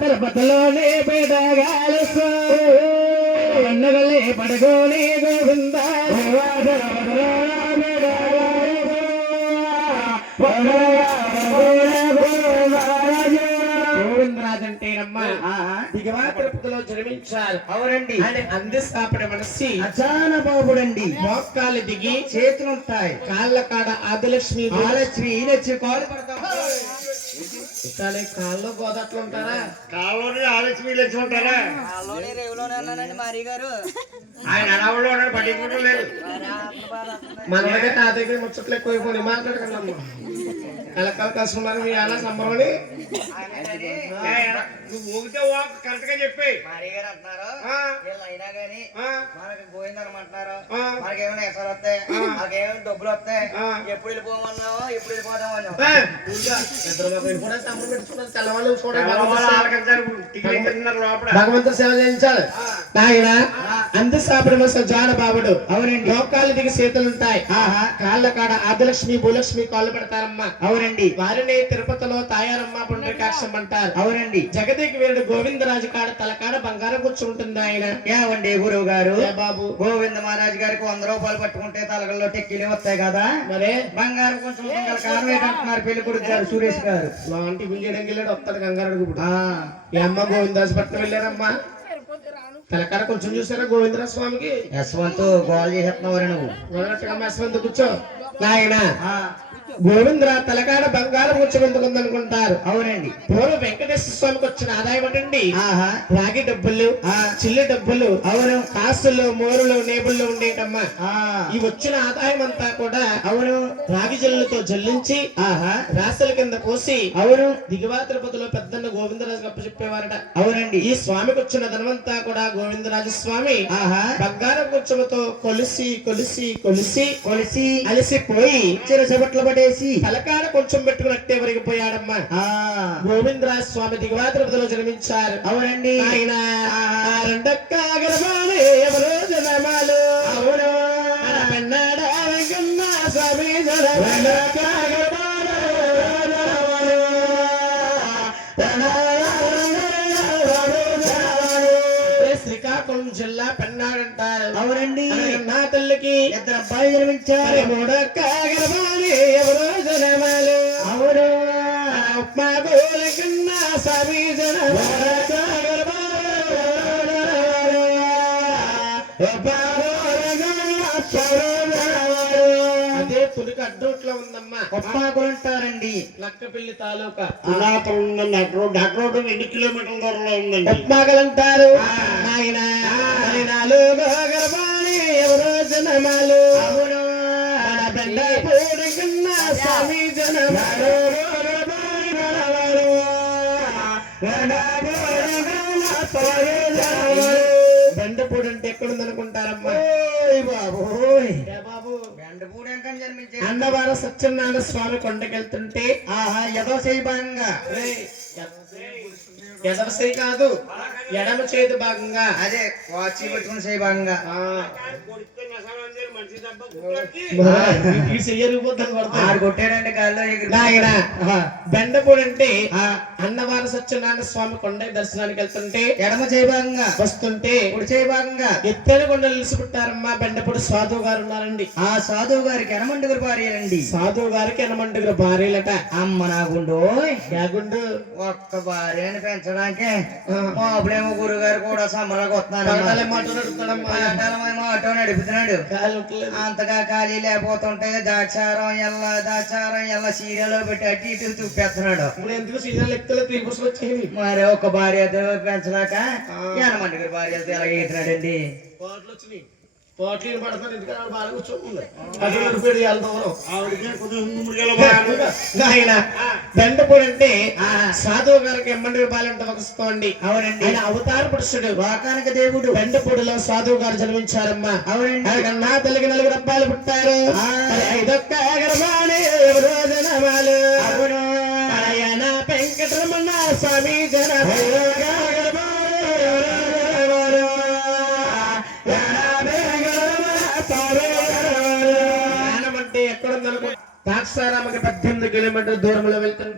తిరుపతిలోనే పేదగాలు పండుగలే పడగోని గోవింద జన్మించారు అవునండి ఆయన అందిస్తాపడి మనసి అచాన బాబుడండి మోకాలు దిగి చేతులుంటాయి. కాళ్ళ కాడ ఆదిలక్ష్మి ఆలక్ష్మి ఈయనొచ్చి కాలు పడతాం. కాళ్ళు గోదట్లు ఉంటారా? కాళ్ళలోనే ఆలస్యం లేచి ఉంటారా? ఆలోనే రేవులోనే అన్నానండి మారి గారు ఆయన అడవుల్లో పట్టించుకోవడం లేదు. మన దగ్గర నా దగ్గర ముచ్చట్లు మాట్లాడకండి అమ్మ ఎలకల కష్టమని మీ అలా సంబరమని నువ్వు ఊగితే వాక్ కరెక్ట్గా చెప్పి. అంటున్నారు. వీళ్ళు అయినా గానీ ఆ, మనకి గోయిందనమంటున్నారు ఆ. మనకి ఏమైనా ఎసరు వస్తాయి మనకేమైనా డబ్బులు వస్తాయి. ఎప్పుడు వెళ్ళిపోమన్నావు ఎప్పుడు వెళ్ళిపోదాం భగవంతుడు సేవ చేయించాలి. నాయన అంధసాపడమ జాన బాబుడు అవునండి. లోకాలు దిగి చేతులుంటాయి ఆహా. కాళ్ళ కాడ ఆదిలక్ష్మి భూలక్ష్మి కాళ్ళు పెడతారమ్మా. అవునండి. వారిని తిరుపతిలో తాయారమ్మ పుండ్రకాక్షం అంటారు. అవునండి. జగదేకి వీరుడు గోవిందరాజు కాడ తలకాడ బంగారం కూర్చుంటుంది ఆయన. ఏమండి గురువు గారు? ఏ బాబు? గోవింద మహారాజ్ గారికి వంద రూపాయలు పట్టుకుంటే తలగల్లో టెక్కిలు వస్తాయి కదా? మరే? బంగారం ఏంటంటున్నారు పెళ్ళి కొడుకు గారు సురేష్ గారు. లాంటి గుంజడం గిల్లడు వస్తాడు ఈ అమ్మ గోవిందాసు పట్నం వెళ్ళారమ్మా. తలకాడ కొంచెం చూసారా గోవిందరాజు స్వామికి? యశ్వంత్ గోల్ చేసేస్తున్నావు నువ్వు. యశ్వంత్ కూర్చో. నాయన గోవిందరా తలకాడ బంగారం కూర్చోబెందుకుందనుకుంటారు అవునండి. పూర్వ వెంకటేశ్వర స్వామికి వచ్చిన ఆదాయం ఆహా. రాగి డబ్బులు ఆ, చిల్లి డబ్బులు అవును. కాసులు మోరులు నేబుల్లో ఉండేటమ్మా. ఈ వచ్చిన ఆదాయం అంతా కూడా అవును. రాగి జల్లుతో జల్లించి ఆహా. రాసల కింద పోసి అవును. దిగువా తిరుపతిలో పెద్దన్న గోవిందరాజు గప్ప చెప్పేవారట అవునండి. ఈ స్వామికి వచ్చిన ధనమంతా కూడా గోవిందరాజు స్వామి ఆహా. బంగారం కొంచెంతో కొలిసి కొలిసి కొలిసి కొలిసి. అలసిపోయి చిన్న చెబట్లు పడేసి తలకాడ కొంచెం పెట్టుకున్నట్టే వరిగిపోయాడమ్మా గోవిందరాజు స్వామి దిగువా తిరుపతిలో జన్మించారు. అవునండి. ఆయన రెండొక్క అవును. స్వామి శ్రీకాకుళం జిల్లా పెన్నాడంటారు అవునండి. నా తల్లికి ఇద్దరు అబ్బాయి జన్మించారు. అరే మూడొక్క గర్భాలు ఎవరో జనమాలు. అవును. ఉప్మా గోలకన్న మూడొక్క అదే పులికి అడ్డోట్లో ఉందమ్మా. ఒప్పాకులు అంటారండి. లక్క పెళ్ళి తాలూకా పునాతం ఉందండి. అటు రోడ్డు అటు రోడ్డు ఎన్ని కిలోమీటర్ల దూరంలో ఉందండి? ఉప్మాగలంటారు నాయన నాలుగు గర్భాలు ఎవరో జనమాలు మన బిడ్డ పూడికన్న స్వామి జనమాలు. బండపూడి అంటే ఎక్కడుంది అనుకుంటారమ్మా అన్నవరం సత్యనారాయణ స్వామి కొండకెళ్తుంటే ఆహా చేయి ఎదవసై కాదు. ఎడమ చేతి భాగంగా. అదే వాచి పెట్టుకుని చేయి భాగంగా. కొట్టాడంటే నాయన బెండపూడి అంటే ఆ, అన్నవరం సత్యనారాయణ స్వామి కొండ దర్శనానికి వెళ్తుంటే ఎడమ చేయి భాగంగా. వస్తుంటే కుడి చేయి భాగంగా. ఎత్తైన కొండలు నిలిచిపెట్టారమ్మా బెండపూడి సాధువు గారు ఉన్నారండి. ఆ సాధువు గారికి ఎనమండుగురు భార్యలండి. సాధువు గారికి ఎనమండుగురు భార్యలట. అమ్మ నాగుండు యాగుండు. ఒక్క భార్యని పెంచడానికి ఆ. మా అప్పుడేమో గురువు గారు కూడా సమ్మలకు వస్తున్నాడు ఆటో నడుపుతున్నాడు. అంతగా ఖాళీ లేకపోతుంటే దాచారం ఎల్ల దాచారం ఎల్ల సీరియల్ పెట్టి అటు ఇటు వచ్చేవి మరి ఒక భార్య పెంచలేక ఎనమండుగురు భార్యలతో ఎలా ఈతున్నాడండి పోట్లు ఎందుకంటే బాగా కూర్చోకుండా నడిపాడు ఆయన దండపూడి అంటే సాధువు గారికి ఎమ్మండి బాలంట వస్తుంది అవునండి. ఆయన అవతార పురుషుడు లోకానికి దేవుడు. దండపూడిలో సాధువు గారు జన్మించారమ్మా. అవునండి. ఆయన నా తెలుగు నలుగురు అబ్బాయిలు పుట్టారు. అవును. ఆయన వెంకటరమణ స్వామి జన ద్రాక్షారామకి పద్దెనిమిది కిలోమీటర్ల దూరంలో వెళ్తుంటే